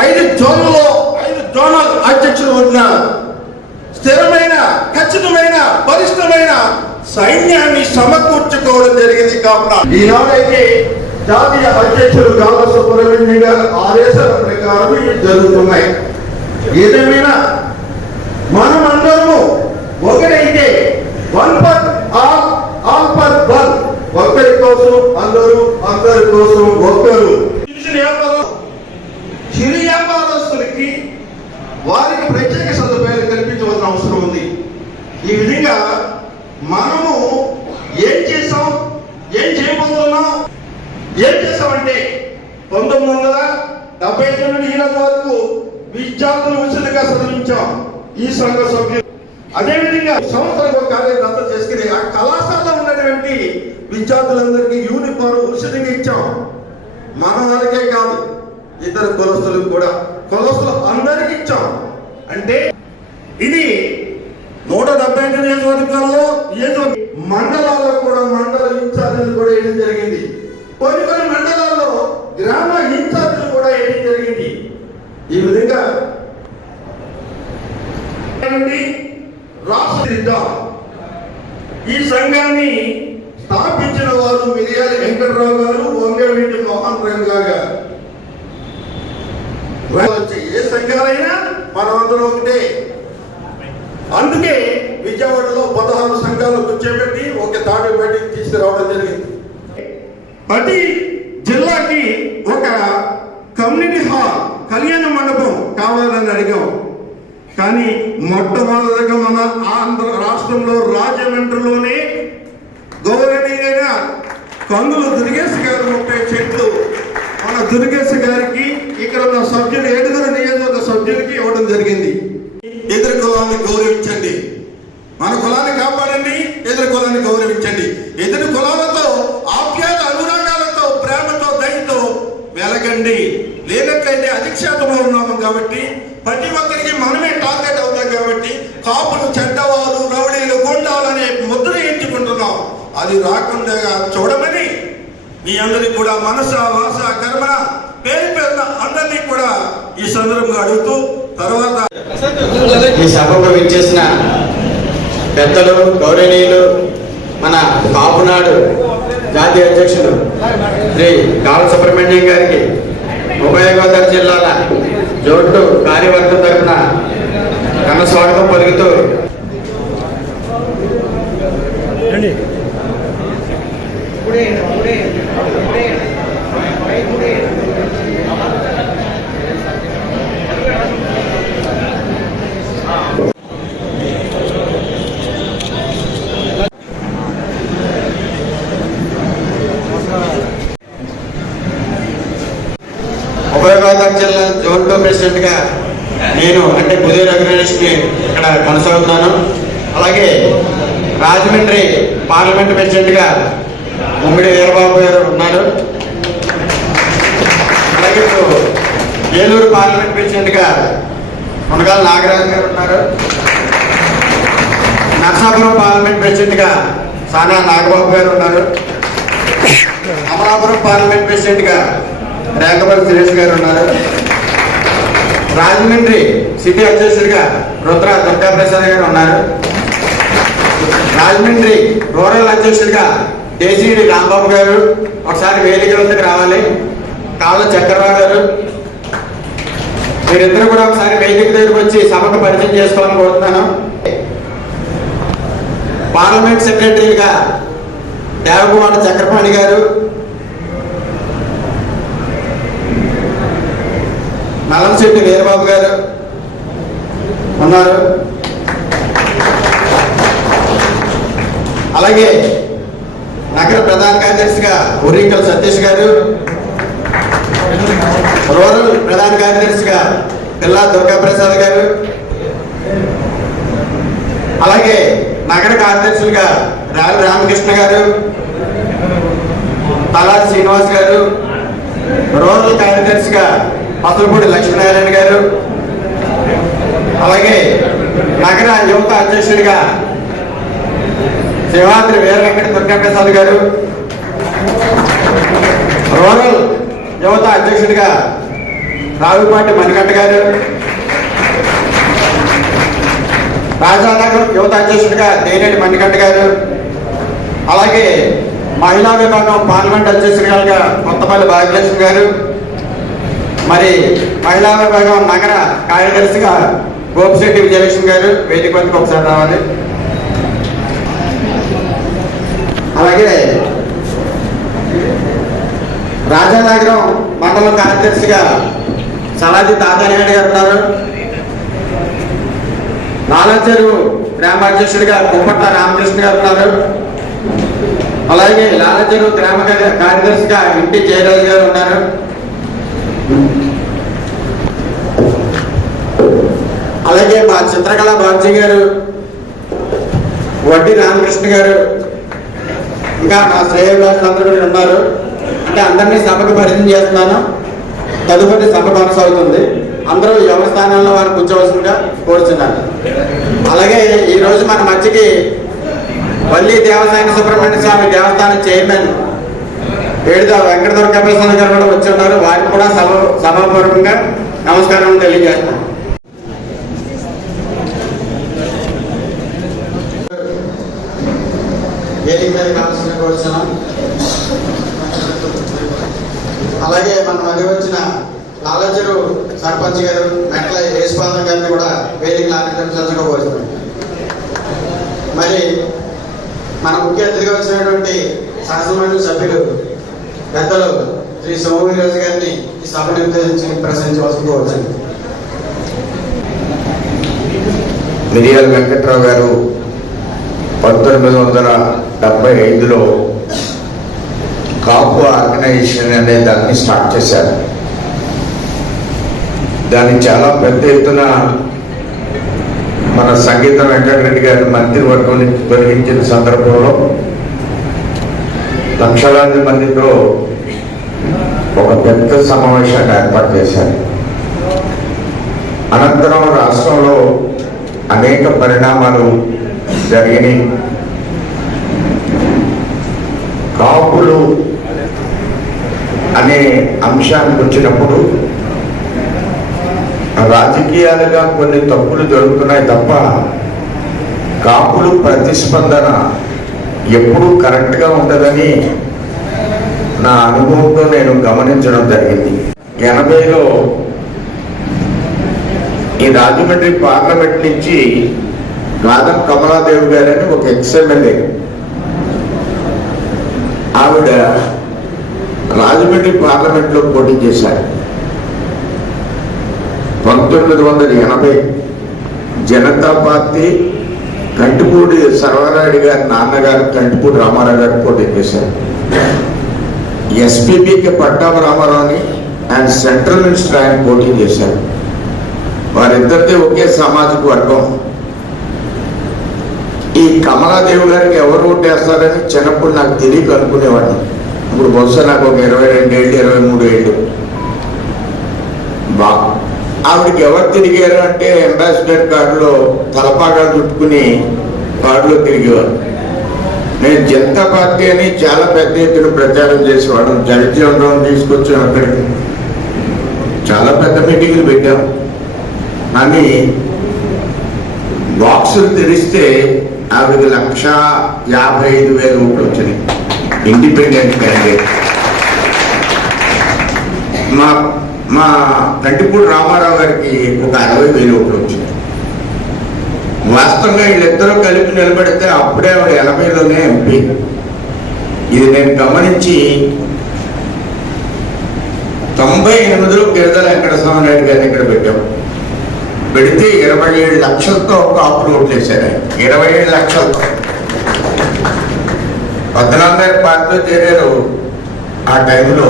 5 zonal అధ్యక్షులు ఉన్న స్థిరమైన ఖచ్చితమైన బలిష్టమైన సైన్యాన్ని సమకూర్చుకోవడం జరిగింది. కావున ఈనాడైతే జాతీయ అధ్యక్షులు గాల సుబ్రహ్మణ్యం గారి ఆదేశాల ప్రకారం ఇవి జరుగుతున్నాయి. ఏదేమైనా మనమందరము ఒకరైతే one for all for one, ఒకరి కోసం అందరూ, అందరి కోసం ఒక్కరు. చిరు వ్యాపారస్తులకి వారికి ప్రత్యేక సదుపాయాలు కల్పించవలసిన అవసరం ఉంది. ఈ విధంగా మనము ఏం చేసాం, ఏం చేయబోతున్నాం, ఏం చేసామంటే 1975 నుండి ఈనాటి వరకు విద్యార్థులు ఉచితంగా చదివించాం ఈ సంఘ సభ్యులు. అదేవిధంగా సంవత్సరం ఒక కార్యక్రమం చేసుకుని ఆ కళాశాలలో ఉన్నటువంటి విద్యార్థులందరికీ యూనిఫామ్ ఉచితంగా ఇచ్చాం. మన వాళ్ళకే కాదు, ఇతర కులస్తులకు కూడా, కులస్తులు అందరికీ ఇచ్చాం. అంటే ఇది 175 నియోజకవర్గాల్లో మండలాల్లో కూడా మండల ఇన్ఛార్జీలు కూడా వేయడం జరిగింది. కొన్ని మండలాల్లో గ్రామ ఇన్ఛార్జీలు కూడా వేయడం జరిగింది. ఈ విధంగా రాష్ట్రం ఈ సంఘాన్ని స్థాపించిన వారు మిరియాల వెంకటరావు గారు, వంగవీటి మోహన్ రంగా గారు. ఏ సంఘాలైనా మనమందరం ఒకటే. అందుకే విజయవాడలో 16 సంఘాలు కూర్చోబెట్టి ఒక తాడు పెట్టి తీసుకురావడం జరిగింది. ప్రతి జిల్లాకి ఒక కమ్యూనిటీ హాల్, కళ్యాణ మండపం కావాలని అడిగాం. కానీ మొట్టమొదటిగా మన ఆంధ్ర రాష్ట్రంలో రాజమండ్రిలోనే గౌరవనీయులైన కందులు దుర్గేశ్ గారు 30 చెట్లు మన దుర్గేశ్ గారికి, ఇక్కడ ఉన్న సభ్యులు 7 నియోజకవర్గ సభ్యులకి ఇవ్వడం జరిగింది. ఎదురు కులాన్ని గౌరవించండి, మన కులాన్ని కాపాడండి, ఎదురు కులాన్ని గౌరవించండి. ఎదురు కులాలతో ఆప్యాయత అనురాగాలతో ప్రేమతో దయతో వెలగండి. లేనట్లయితే అధిక్షేతంలో ఉన్నాము కాబట్టి ప్రతి ఒక్కరికి మనమే టార్గెట్ అవుతాం కాబట్టి కాపులు, చెడ్డవాళ్ళు, రౌడీలు, గుండాలనే ముద్ర ఎంచుకుంటున్నాం. అది రాకుండా చూడమని మీ అందరికి కూడా మనస వాస కర్మ పేరు పేరున అందరినీ కూడా ఈ సందర్భంగా అడుగుతూ, తర్వాత ఈ సభకు విచ్చేసిన పెద్దలు, గౌరవనీయులు, మన కాపునాడు జాతీయ అధ్యక్షులు శ్రీ గాల సుబ్రహ్మణ్యం గారికి ఉభయ గోదావరి జిల్లాల జోటు కార్యవర్గం తరఫున ఘన స్వాగతం పలుకుతూ ఉభయ గోదావరి జిల్లా జోన్ 2 ప్రెసిడెంట్ గా నేను అంటే బుధే రఘురేష్ ని ఇక్కడ కొనసాగుతున్నాను. అలాగే రాజమండ్రి పార్లమెంట్ ప్రెసిడెంట్ గా ముమ్మిడి వీరబాబు గారు ఉన్నారు. అలాగే ఏలూరు పార్లమెంట్ ప్రెసిడెంట్ గా మునగాల నాగరాజు గారు ఉన్నారు. నర్సాపురం పార్లమెంట్ ప్రెసిడెంట్ గా సానా నాగబాబు గారు ఉన్నారు. అమలాపురం పార్లమెంట్ ప్రెసిడెంట్ గా రేఖపల్లి సురేష్ గారు ఉన్నారు. రాజమండ్రి సిటీ అధ్యక్షుడిగా రుద్ర దుర్గా ప్రసాద్ గారు ఉన్నారు. రాజమండ్రి రూరల్ అధ్యక్షుడిగా దేశీడి రాంబాబు గారు ఒకసారి వేదిక వద్దకు రావాలి. కాళ్ళ చక్రరావు గారు, మీరిద్దరు కూడా ఒకసారి వేదిక దగ్గరకు వచ్చి సభకు పరిచయం చేసుకోవాలని కోరుతున్నాను. పార్లమెంట్ సెక్రటరీగా దేవకుమార్ చక్రపాణి గారు, నలంశెట్టి వీరబాబు గారు ఉన్నారు. అలాగే నగర ప్రధాన కార్యదర్శిగా ఉర్రింకల సతీష్ గారు, రూరల్ ప్రధాన కార్యదర్శిగా పిల్లా దుర్గా ప్రసాద్ గారు, అలాగే నగర కార్యదర్శులుగా రావి రామకృష్ణ గారు, తలారి శ్రీనివాస్ గారు, రూరల్ కార్యదర్శిగా పసలపూడి లక్ష్మీనారాయణ గారు, అలాగే నగర యువత అధ్యక్షుడిగా సింహాద్రి వీర వెంకట దుర్గాప్రసాద్ గారు, రూరల్ యువత అధ్యక్షుడిగా రావుపాటి మణికంఠ గారు, రాజానగర్ యువత అధ్యక్షుడిగా దేనేటి మణికంఠ గారు, అలాగే మహిళా విభాగం పార్లమెంట్ అధ్యక్షుడిగా కొత్తపల్లి భాగ్యలక్ష్మి గారు, మరి మహిళా విభాగం నగర కార్యదర్శిగా గోపిశెట్టి విజయలక్ష్మి గారు వేదిక వద్దకు ఒకసారి రావాలి. అలాగే రాజానగరం మండల కార్యదర్శిగా సలాది తాతానాయుడు గారు ఉన్నారు. లాలాచెరువు గ్రామాధ్యక్షుడిగా కుప్పట్ల రామకృష్ణ గారు ఉన్నారు. అలాగే లాలాచెరువు గ్రామ కార్యదర్శిగా ఇంటి జయరాజు గారు ఉన్నారు. అలాగే మా చిత్రకళ బాబ్జీ గారు, వడ్డీ రామకృష్ణ గారు, ఇంకా మా శ్రేయోభిలాషులందరూ కూడా ఉన్నారు. అంటే అందరినీ సభకు పరిచయం చేస్తున్నాను. తదుపరి సభ కొనసాగుతుంది. అందరూ ఎవరి స్థానాల్లో వారు కూర్చోవలసిందిగా కోరుచున్నాను. అలాగే ఈరోజు మన మధ్యకి వల్లి దేవసాయ సుబ్రహ్మణ్య స్వామి దేవస్థానం చైర్మన్ ఏడుద వెంకట దుర్గాప్రసాద్ గారు కూడా వచ్చి ఉన్నారు. వారికి కూడా సభాపూర్వకంగా నమస్కారం తెలియజేస్తున్నాను. అలాగే మన మధ్య వచ్చిన లాలాచెరు సర్పంచ్ గారు మెట్ల యేసుపాదం గారిని కూడా వేదికలు ఆనందించాల్సిందిగా కోరుతున్నాం. మరి మన ముఖ్య అతిథిగా వచ్చినటువంటి శాసనమండలి సభ్యులు పెద్దలు శ్రీ సోమవీరాజు గారిని ఈ సభను ఉద్దేశించి ప్రశ్నించవలసిందిగా వచ్చింది. మిరియాల వెంకట్రావు గారు 1975లో కాపు ఆర్గనైజేషన్ అనే దాన్ని స్టార్ట్ చేశారు. దాన్ని చాలా పెద్ద ఎత్తున మన సంగీత వెంకటరెడ్డి గారి మంత్రివర్గం నుంచి తొలగించిన సందర్భంలో లక్షలాది మందితో ఒక పెద్ద సమావేశాన్ని ఏర్పాటు చేశారు. అనంతరం రాష్ట్రంలో అనేక పరిణామాలు జరిగినాయి. కాపులు అనే అంశానికి వచ్చినప్పుడు రాజకీయాలుగా కొన్ని తప్పులు జరుగుతున్నాయి తప్ప కాపులు ప్రతిస్పందన ఎప్పుడూ కరెక్ట్గా ఉండదని నా అనుభవంతో నేను గమనించడం జరిగింది. 80లో ఈ రాజమండ్రి పార్లమెంట్ నుంచి గాదం కమలాదేవి గారని ఒక ఎక్స్ఎమ్మెల్యే, ఆవిడ రాజమండ్రి పార్లమెంట్లో పోటీ చేశారు. 1980 జనతా పార్టీ కంటిపూడి సర్వరాయుడు గారి నాన్నగారు కంటిపూడి రామారావు గారు పోటీ చేశారు. ఎస్పీబీకి పట్టాభ రామారావుని ఆయన సెంట్రల్ మినిస్టర్ ఆయన పోటీ చేశారు. వారిద్దరితో ఒకే సామాజిక వర్గం. ఈ కమలాదేవి గారికి ఎవరు ఓటేస్తారని చిన్నప్పుడు నాకు తెలియక అనుకునేవాడిని. ఇప్పుడు బహుశా నాకు ఒక 22 ఏళ్ళు 23 ఏళ్ళు. ఆవిడకి ఎవరు తిరిగారు అంటే అంబాసిడర్ కార్డులో తలపాగా చుట్టుకుని కార్డులో తిరిగేవారు. నేను జనతా పార్టీ అని చాలా పెద్ద ఎత్తున ప్రచారం చేసేవాడు. జగజ్జీవన్ తీసుకొచ్చాం, అక్కడికి చాలా పెద్ద మీటింగ్లు పెట్టాం. కానీ బాక్సులు తెరిస్తే ఆవిడకి 1,55,000 ఓట్లు వచ్చినాయి. Independent candidate. మా కంటిపూడి రామారావు గారికి ఒక 60,000 ఓట్లు వచ్చినాయి. వాస్తవంగా వీళ్ళిద్దరూ కలిపి నిలబడితే అప్పుడే ఆవిడ 80లోనే ఎంపీ. ఇది నేను గమనించి 98లో గిరిజల వెంకటస్వామి నాయుడు గారిని ఇక్కడ పెట్టాం. పెడితే 27 లక్షలతో కాపులు ఓట్లు వేశారు. 27 లక్షలతో 14 పార్టీలో చేరారు. ఆ టైంలో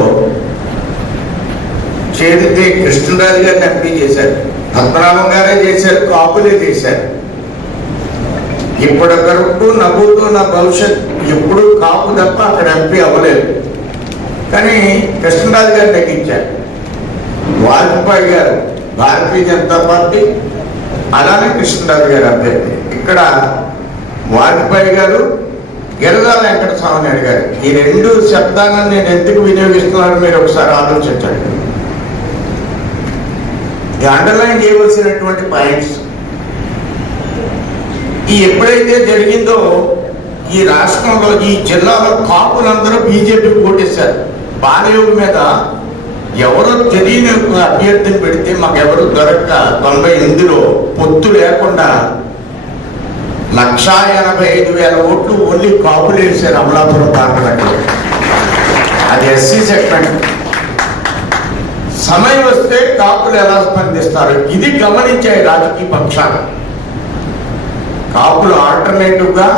చేరితే కృష్ణరాజు గారిని ఎంపీ చేశారు, పద్మనాభం గారే చేశారు, కాపులే చేశారు. ఇప్పటివరకు నవ్వుతూ నా భవిష్యత్ ఎప్పుడు కాపు తప్ప అక్కడ ఎంపీ అవ్వలేదు. కానీ కృష్ణరాజు గారు తగ్గించారు. వాజ్పేయి గారు భారతీయ జనతా పార్టీ, అలానే కృష్ణరాజు గారు అభ్యర్థి. ఇక్కడ వాజ్పేయి గారు, గిరిజల వెంకటస్వామి నాయుడు గారు. ఈ 2 శబ్దాలను నేను ఎందుకు వినియోగిస్తున్నాను మీరు ఒకసారి ఆలోచించండి. అండర్లైన్ చేయవలసినటువంటి పాయింట్స్. ఈ ఎప్పుడైతే జరిగిందో ఈ రాష్ట్రంలో ఈ జిల్లాలో కాపులందరూ బీజేపీ ఓటేశారు. బాలయోగి మీద ఎవరో తెలియని అభ్యర్థిని పెడితే మాకెవరు దొరక్క 98లో పొత్తు లేకుండా 1,85,000 ఓట్లు ఓన్లీ కాపులు వేసారు అమలాపురం పార్లమెంట్. అది ఎస్సీ సెగ్మెంట్. సమయం వస్తే కాపులు ఎలా స్పందిస్తారు ఇది గమనించాయి రాజకీయ పక్షాలు. కాపులు ఆల్టర్నేటివ్గా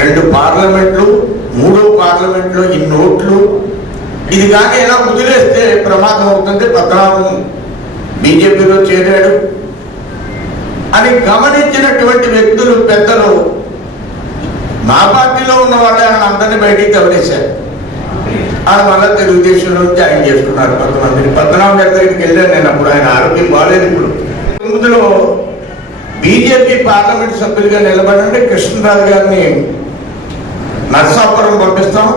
2 పార్లమెంట్లు 3వ పార్లమెంట్లో ఇన్ని ఓట్లు ఇది కానీ ఎలా వదిలేస్తే ప్రమాదం అవుతుంది. పద్మనాభం బీజేపీలో చేరాడు అని గమనించినటువంటి వ్యక్తులు పెద్దలు మా పార్టీలో ఉన్న వాళ్ళే అందరినీ బయటికి తవలేశారు. ఆయన మళ్ళీ తెలుగుదేశంలో జాయిన్ చేసుకున్నారు కొంతమందిని. పద్మనాభం గారి దగ్గరికి వెళ్ళాను నేను. అప్పుడు ఆయన ఆరోగ్యం బాగాలేదు. ఇప్పుడు 9లో బీజేపీ పార్లమెంట్ సభ్యులుగా నిలబడండి, కృష్ణరాజు గారిని నరసాపురం పంపిస్తాం,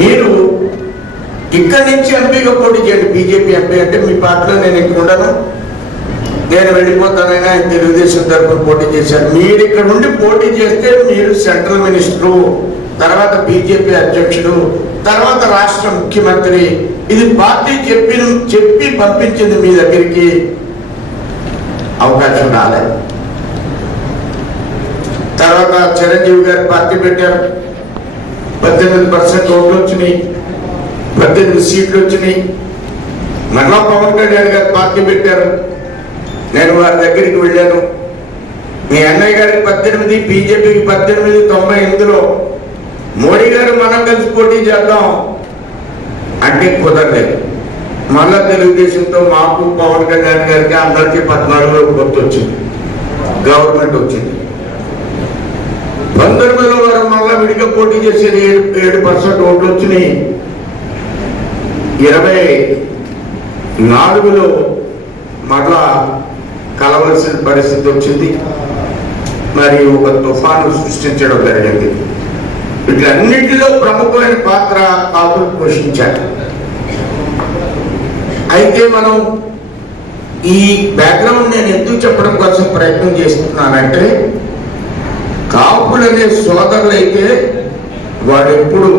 మీరు ఇక్కడి నుంచి ఎంపీగా పోటీ చేయండి. బీజేపీ ఎంపీ అంటే మీ పార్టీలో నేను ఇక్కడ ఉండను, నేను వెళ్ళిపోతానైనా ఆయన తెలుగుదేశం తరఫున పోటీ చేశారు. మీరు ఇక్కడ నుండి పోటీ చేస్తే మీరు సెంట్రల్ మినిస్టరు, తర్వాత బీజేపీ అధ్యక్షుడు, తర్వాత రాష్ట్ర ముఖ్యమంత్రి. ఇది పార్టీ చెప్పి పంపించింది మీ దగ్గరికి. అవకాశం రాలేదు. తర్వాత చిరంజీవి గారు పార్టీ పెట్టారు. 18% ఓట్లు వచ్చినాయి, 18 సీట్లు వచ్చినాయి. మరలా పవన్ కళ్యాణ్ గారు పార్టీ పెట్టారు. నేను వారి దగ్గరికి వెళ్ళాను. మీ అన్నయ్య గారికి 18, బీజేపీకి 18, 98లో మోడీ గారు మనం కలిసి పోటీ చేద్దాం అంటే కుదరలేదు. మళ్ళా తెలుగుదేశంతో మాకు పవన్ కళ్యాణ్ గారికి అందరికీ 14లో పొత్తు వచ్చింది, గవర్నమెంట్ వచ్చింది. 19లో వారు మళ్ళా విడిగా పోటీ చేసేది 7% ఓట్లు వచ్చినాయి. 24లో మళ్ళా కలవలసిన పరిస్థితి వచ్చింది. మరి ఒక తుఫాను సృష్టించడం జరిగింది. వీటన్నిటిలో ప్రముఖమైన పాత్ర కాపులు పోషించారు. అయితే మనం ఈ బ్యాక్గ్రౌండ్ నేను ఎందుకు చెప్పడం కోసం ప్రయత్నం చేస్తున్నానంటే, కాపులనే సోదరులు అయితే వాడు ఎప్పుడు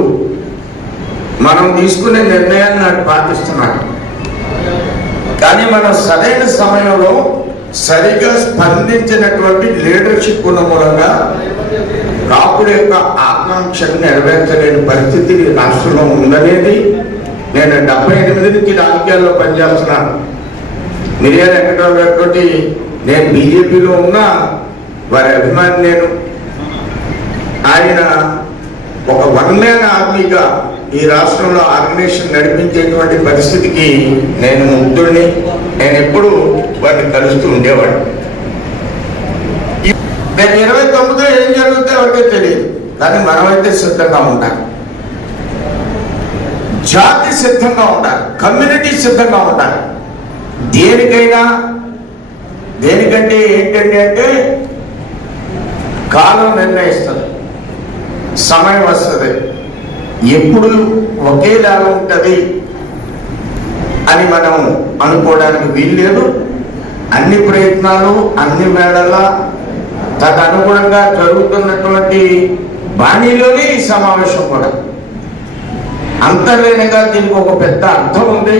మనం తీసుకునే నిర్ణయాన్ని నాడు పాటిస్తున్నాడు. కానీ మనం సరైన సమయంలో సరిగా స్పందించినటువంటి లీడర్షిప్ ఉన్న మూలంగా కాపుల యొక్క ఆకాంక్షను నెరవేర్చలేని పరిస్థితి రాష్ట్రంలో ఉందనేది నేను 78 నుంచి రాజకీయాల్లో పనిచేస్తున్నాను. మిర్యాల వెంకటరావు గారితో నేను బీజేపీలో ఉన్నా వారి అభిమాని. నేను ఆయన ఒక వన్ మ్యాన్ ఆర్మీగా ఈ రాష్ట్రంలో ఆర్గనైజేషన్ నడిపించేటువంటి పరిస్థితికి నేను ముగ్ధుడిని. నేను ఎప్పుడు వాటిని కలుస్తూ ఉండేవాడు. నేను 29లో ఏం జరుగుతుందో ఎవరికీ తెలియదు, కానీ మనమైతే సిద్ధంగా ఉండాలి. జాతి సిద్ధంగా ఉండాలి, కమ్యూనిటీ సిద్ధంగా ఉండాలి. దేనికంటే ఏంటంటే అంటే కాలం నిర్ణయిస్తుంది, సమయం వస్తుంది. ఎప్పుడు ఒకేలాగా ఉంటుంది అని మనం అనుకోవడానికి వీల్లేదు. అన్ని ప్రయత్నాలు అన్ని వేళలా తదనుగుణంగా జరుగుతున్నటువంటి బాణీలోనే ఈ సమావేశం కూడా అంతర్లీనంగా దీనికి ఒక పెద్ద అర్థం ఉంది.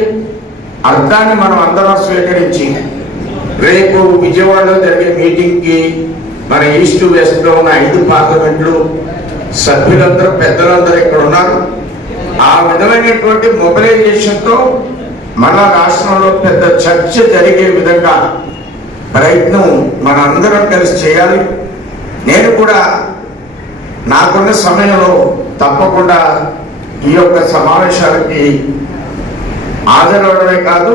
అర్థాన్ని మనం అందరం స్వీకరించి రేపు విజయవాడలో జరిగే మీటింగ్కి మన ఈస్ట్ వెస్ట్లో ఉన్న 5 పార్లమెంట్లు సభ్యులందరూ పెద్దలందరూ ఇక్కడ ఉన్నారు. ఆ విధమైనటువంటి మొబిలైజేషన్తో మన రాష్ట్రంలో పెద్ద చర్చ జరిగే విధంగా ప్రయత్నం మనందరం కలిసి చేయాలి. నేను కూడా నాకున్న సమయంలో తప్పకుండా ఈ యొక్క సమావేశాలకి హాజరవడమే కాదు,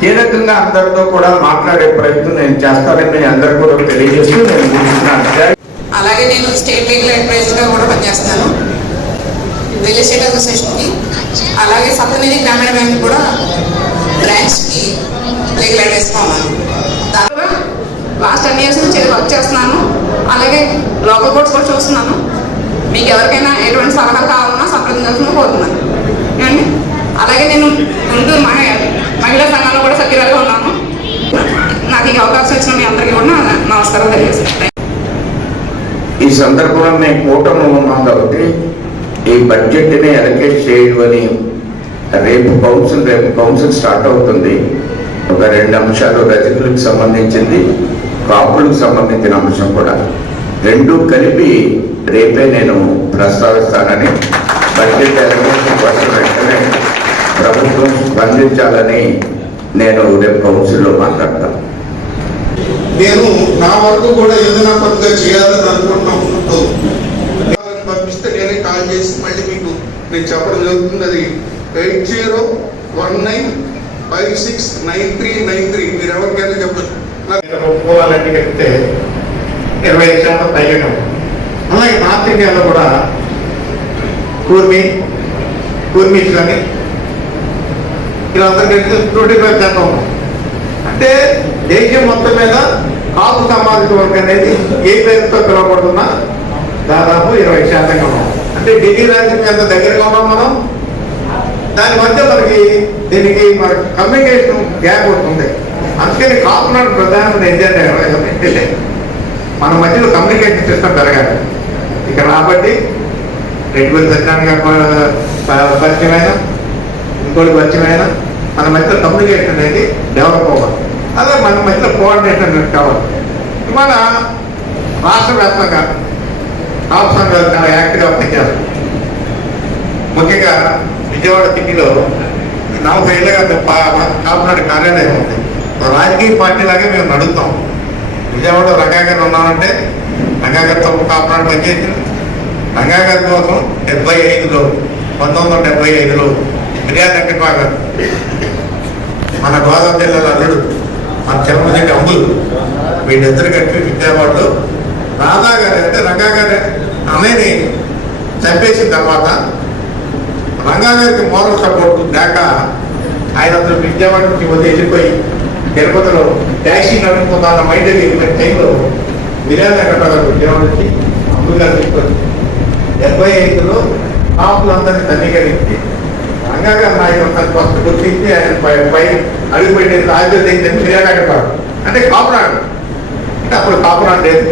కీలకంగా అందరితో కూడా మాట్లాడే ప్రయత్నం నేను చేస్తానని అందరూ కూడా తెలియజేస్తూ నేను ముగిస్తున్నాను. అలాగే నేను స్టేట్ లీగల్ అడ్వైజర్గా కూడా పనిచేస్తున్నాను రియల్ ఎస్టేట్ అసోసియేషన్కి. అలాగే సప్తనిధి గ్రామీణ బ్యాంక్ కూడా బ్రాంచ్కి లీగల్ అడ్వైజర్గా ఉన్నాను. దాంట్లో లాస్ట్ 10 years నుంచి వర్క్ చేస్తున్నాను. అలాగే లోకల్ కోర్ట్స్ కూడా చూస్తున్నాను. మీకు ఎవరికైనా ఎటువంటి సలహాలు కావాలన్నా సంప్రదించాల్సిన కోరుతున్నాను. అలాగే నేను గుంటూరు మహిళా సంఘంలో కూడా సభ్యురాలుగా ఉన్నాను. ఈ సందర్భంలో మేము కూటమి ఉన్నాం కాబట్టి ఈ బడ్జెట్ని అలకేట్ చేయమని రేపు కౌన్సిల్ స్టార్ట్ అవుతుంది. ఒక 2 అంశాలు రజకులకు సంబంధించింది, కాపులకు సంబంధించిన అంశం కూడా 2 కలిపి రేపే నేను ప్రస్తావిస్తానని, బడ్జెట్ అలకేషన్ కోసం వెంటనే ప్రభుత్వం స్పందించాలని నేను రేపు కౌన్సిల్లో మాట్లాడతాను. నేను నా వరకు కూడా ఏదైనా కొద్దిగా చేయాలని అనుకుంటున్నప్పుడు పంపిస్తే నేనే కాల్ చేసి మళ్ళీ మీకు నేను చెప్పడం జరుగుతుంది. అది 8019569393 మీరు ఎవరికైనా చెప్పచ్చు. ఒప్పుకోవాలని చెప్తే 25% పైగా. అలాగే నార్త్ ఇండియాలో కూడా కూర్మీస్ కానీ వీళ్ళందరూ కలిసి 25%. అంటే దేశం మొత్తం మీద కాపు సామాజిక వర్గం అనేది ఏ పేరుతో పిలువబడుతున్నా దాదాపు 20% ఉన్నాం. అంటే ఢిల్లీ రాజ్యం ఎంత దగ్గరగా ఉన్నాం మనం. దాని మధ్య దీనికి కమ్యూనికేషన్ గ్యాప్ ఉంటుంది. అందుకని కాపునాడు ప్రధానమైన ఎజెండా ఏంటంటే మన మధ్యలో కమ్యూనికేషన్ సిస్టమ్ పెరగాలి. ఇక రాబట్టి రెడ్డి సత్యనారాయణ గారు పరిచయమైన ఇంకోటి పరిచయమైన మన మధ్యలో కమ్యూనికేషన్ అనేది డెవలప్ అవ్వాలి. అదే మన మధ్యలో కోఆర్డినేషన్ అనేది కావాలి. ఇవాళ రాష్ట్ర వ్యాప్తంగా కాపు సంఘాలు చాలా యాక్టివ్గా పనిచేస్తారు. ముఖ్యంగా విజయవాడ సిటీలో 40 ఏళ్ళగా కాపునాడు కార్యాలయం ఉంది. రాజకీయ పార్టీ లాగే మేము నడుస్తాం. విజయవాడ రంగాగారు ఉన్నామంటే రంగాగారితో కాపునాడు పనిచేసింది. రంగాగారి కోసం 1975లో మిర్యాల వెంకటరావు గారు మన గోదావరి జిల్లాలో అల్లుడు, మన చిరమరెడ్డి అంబులు, వీళ్ళిద్దరు కలిపి విజయవాడలో రాధా గారు అంటే రంగా గారి అన్నయ్యని చంపేసిన తర్వాత రంగా గారికి మోరల్ సపోర్ట్ లేక ఆయన అసలు విజయవాడ నుంచి వదిలిపోయి తిరుపతిలో ట్యాక్సీ నడుపుతున్న మైండ్ వెళ్ళిన టైంలో మిర్యాల వెంకటరావు గారు విజయవాడ నుంచి అంబులు గారు తీసుకొని 75లో కాపులందరినీ సమీకరించి రంగాగారి నాయకులు ఫస్ట్ గుర్తించి ఆయన పై అడుగుపెట్టేది రాజ్యం ఏంటంటే మిర్యాలగట్టాడు అంటే కాపునాడు. అంటే అప్పుడు కాపునాడు లేదు.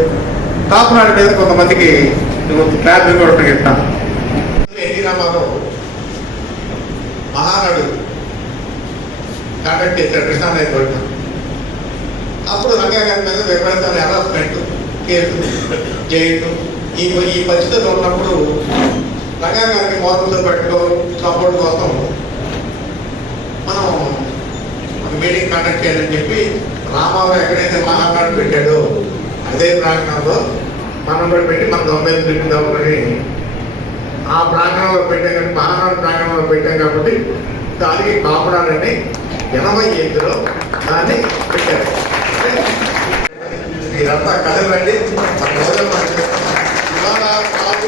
కాపునాడు మీద కొంతమందికి క్లాస్ కూడా ఇస్తాను. ఎన్టీ రామారావు మహానాడు కాంటాక్ట్ చేశాడు కృష్ణానగర్ రోడ్డు. అప్పుడు రంగాగారి మీద విపరీతమైన హెరాస్మెంట్ కేసు జైలు ఈ పరిస్థితులు ఉన్నప్పుడు రంగా గారికి మోసంతో పెట్టుకో సపోర్ట్ కోసం మనం ఒక మీటింగ్ కండక్ట్ చేయాలని చెప్పి రామారావు ఎక్కడైతే మహానాడు పెట్టాడో అదే ప్రాంగణంలో మనం కూడా పెట్టి మన 90 పెట్టిందామని ఆ ప్రాంగణంలో పెట్టాం. కానీ మహానాడు ప్రాంగణంలో పెట్టాం కాబట్టి దానికి కాపునాడని 85లో దాన్ని పెట్టారు. మీరంతా కదలండి. ఇవాళ కాపు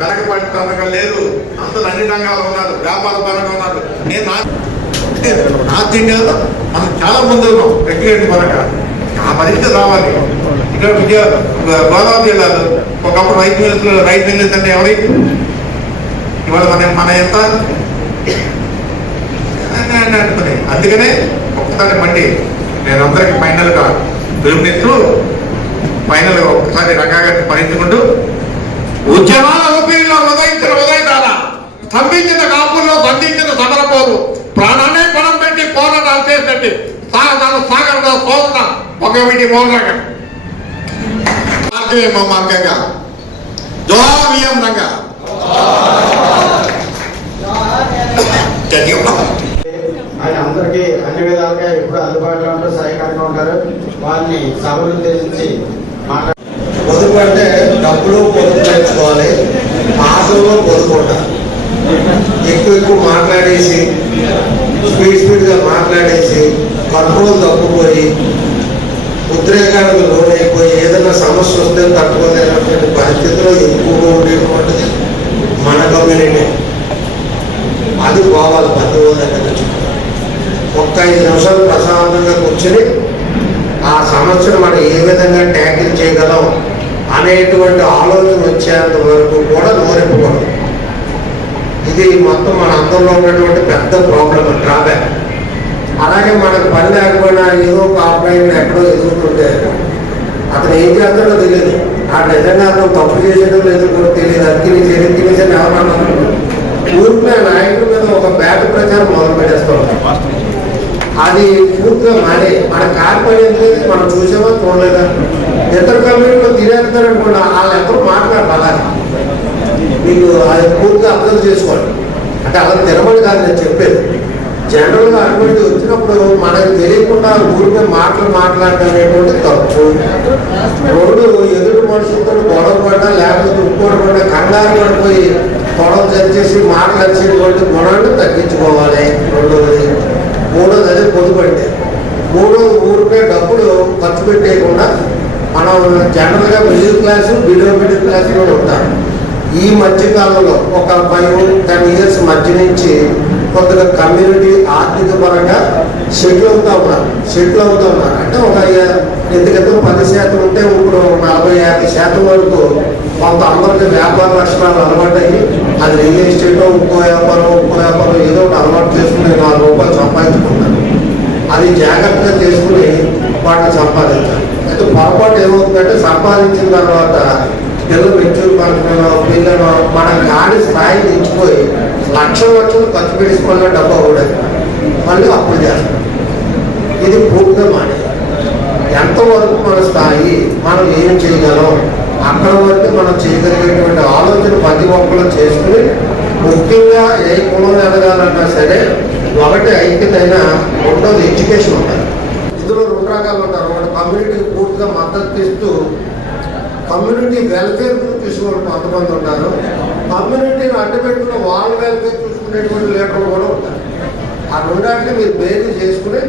వెనకబడి పథకం లేదు. అందరూ అన్ని రంగాలు ఉన్నారు, వ్యాపార పరంగా ఉన్నారు. నేను నార్త్ ఇండియాలో మనం చాలా ముందు ఉన్నాం. ఎక్కిరెడ్డి పరంగా ఆ పరిస్థితి రావాలి. ఇక్కడ గోదావరి జిల్లాలో ఒకప్పుడు రైతు మిల్లు అంటే ఎవరైతే ఇవాళ మన ఎంత అనుకునే. అందుకనే ఒక్కసారి మళ్ళీ నేను అందరికి ఫైనల్గా పిలుపునిస్తూ ఫైనల్ ఒక్కసారి రంగాగారిని స్మరించుకుంటూ ఉద్యమాల ఊపిరిలో ఉదయించిన స్తంభించిన కాపుల్లో బంధించిన సమరపోరు ప్రాణాన్ని పణం పెట్టి పోరాటాలు చేసినట్టు సాగరంలో సోదన ఒకటి మౌనంగా మార్గంగా జోహార్ రంగా ఆయన అందరికీ అన్ని విధాలుగా ఎప్పుడు అందుబాటులో ఉంటారు, సహాయకారంగా ఉంటారు. వాళ్ళని సభలు ఉద్దేశించి పొదుపు అంటే డబ్బులు పొదుపు తెచ్చుకోవాలి, ఆశలో పొదుపు ఉండాలి. ఎక్కువ మాట్లాడేసి స్పీడ్గా మాట్లాడేసి కంట్రోల్ తప్పుపోయి ఉద్రేకాలకు లోనైపోయి ఏదైనా సమస్య వస్తే తట్టుకోలేనటువంటి పరిస్థితిలో ఎక్కువగా ఉండేటువంటిది మన కమ్యూనిటీ. అది పోవాలి. బంధువుల దగ్గర నుంచి ఒక్క 5 నిమిషాలు ప్రశాంతంగా కూర్చొని ఆ సమస్యను మనం ఏ విధంగా ట్యాకిల్ చేయగలం అనేటువంటి ఆలోచన వచ్చేంత వరకు కూడా నోరెప్పకూడదు. ఇది మొత్తం మన అందరిలో ఉన్నటువంటి పెద్ద ప్రాబ్లం, డ్రాబ్యాక్. అలాగే మనకు పని లేకపోయినా ఏదో ఒక ఆఫ్లైన్ ఎక్కడో ఎదుగుతుంటే అతను ఏం చేస్తాడో తెలియదు. ఆ నిజంగా అతను తప్పు చేసేటో లేదో కూడా తెలియదు. అక్కిని ఎవరన్నా ఊరికే నాయకుడి మీద ఒక బ్యాట్ ప్రచారం మొదలు పెట్టేస్తాం. అది పూర్తిగా మన కార్పొరేట్ మనం చూసామా చూడలేదా? ఇతర కమ్యూనిటీలో తినేస్తారు అనుకోండి, వాళ్ళు ఎవరు మాట్లాడాలి. అలా మీకు అది పూర్తిగా అర్థం చేసుకోండి. అంటే అలా తినమని కాదు నేను చెప్పేది. జనరల్గా అటువంటి వచ్చినప్పుడు మనకు తెలియకుండా ఊరికే మాట్లాడటం అనేటువంటి తప్పు. రెండు ఎదుటి మనుషులతో గొడవ పడ్డా లేకపోతే ఉప్పోడు పడ్డా కంగారు పడిపోయి గొడవ చర్చేసి మాట్లాడేటువంటి గుణాన్ని తగ్గించుకోవాలి. రెండవది. మూడోది అదే పొదుపండి. మూడోది ఊరికే డబ్బులు ఖర్చు పెట్టేయకుండా మనం జనరల్గా middle class below middle class కూడా ఉంటారు. ఈ మధ్యకాలంలో ఒక 5-10 years మధ్య నుంచి కొద్దిగా కమ్యూనిటీ ఆర్థిక పరంగా సెటిల్ అవుతూ ఉన్నారు. అంటే ఒక ఎందుకంటే 10% ఉంటే ఇప్పుడు 40-50% వరకు కొంత అందరికీ వ్యాపార లక్షణాలు అలవాటయ్యి అది రియల్ ఎస్టేట్ ఇంకో వ్యాపారం ఏదో ఒకటి అలవాటు చేసుకుని ₹4 సంపాదించుకుంటారు. అది జాగ్రత్తగా చేసుకుని వాటిని సంపాదించాలి. అయితే పొరపాటు ఏమవుతుందంటే సంపాదించిన తర్వాత పిల్లలు మెచ్యూర్ పిల్లలు మన కాని స్థాయి తెచ్చిపోయి లక్షలు ఖర్చు పెట్టుకోవాలని డబ్బు అవ్వలేదు, మళ్ళీ అప్పులు చేస్తాం. ఇది పూర్తిగా మానే. ఎంతవరకు మన స్థాయి మనం ఏం చేయగలం అక్కడ వరకు మనం చేయగలిగేటువంటి ఆలోచన ప్రతి ఒక్కరు చేసుకుని, ముఖ్యంగా ఏ కులం ఎదగాలన్నా సరే ఒకటి ఐక్యతైనా రెండోది ఎడ్యుకేషన్ ఉంటుంది. ఇందులో 2 రకాలు ఉంటారు. ఒకటి కమ్యూనిటీకి పూర్తిగా మద్దతు ఇస్తూ కమ్యూనిటీ వెల్ఫేర్ గురించి చూసుకునే కొంతమంది ఉంటారు. కమ్యూనిటీని అడ్డుపెట్టుకున్న వాళ్ళ వెల్ఫేర్ చూసుకునేటువంటి లీడర్లు కూడా ఉంటారు. ఆ రెండాటిని మీరు బేరీ చేసుకుని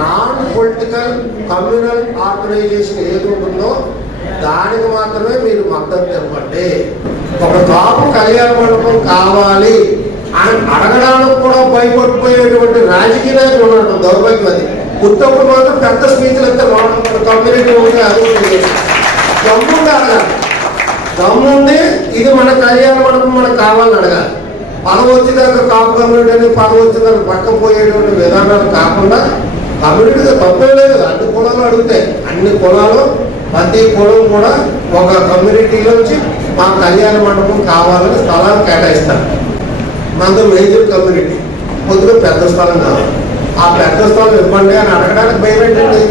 నాన్ పొలిటికల్ కమ్యూనల్ ఆర్గనైజేషన్ ఏది ఉంటుందో దానికి మాత్రమే మీరు మద్దతు ఇవ్వండి. ఒక కాపు కళ్యాణ మండపం కావాలి అని అడగడానికి కూడా భయపడిపోయేటువంటి రాజకీయ నాయకులు ఉన్నారు. దౌర్భాగ్యం అది. ఉత్తప్పుడు మాత్రం పెద్ద స్పీచ్లు ఇస్తారు. కమ్యూనిటీ ఉంటే అది దమ్ముండి అడగాలి. దమ్ముండి ఇది మన కళ్యాణ మండపం మనకు కావాలని అడగాలి. పదవి వచ్చేదాకా కాపు కమ్యూనిటీ అని పదవి వచ్చేదాకా పక్క పోయేటువంటి విధానాలు కాకుండా కమ్యూనిటీగా తప్పే లేదు. అన్ని కులాలు అడుగుతాయి. అన్ని కులాలు ప్రతి కులం కూడా ఒక కమ్యూనిటీలోంచి మా కళ్యాణ మండపం కావాలని స్థలాలు కేటాయిస్తారు. మనతో మేజర్ కమ్యూనిటీ కొద్దిగా పెద్ద స్థలం కావాలి, ఆ పెద్ద స్థలం ఇవ్వండి అని అడగడానికి భయం ఏంటండి?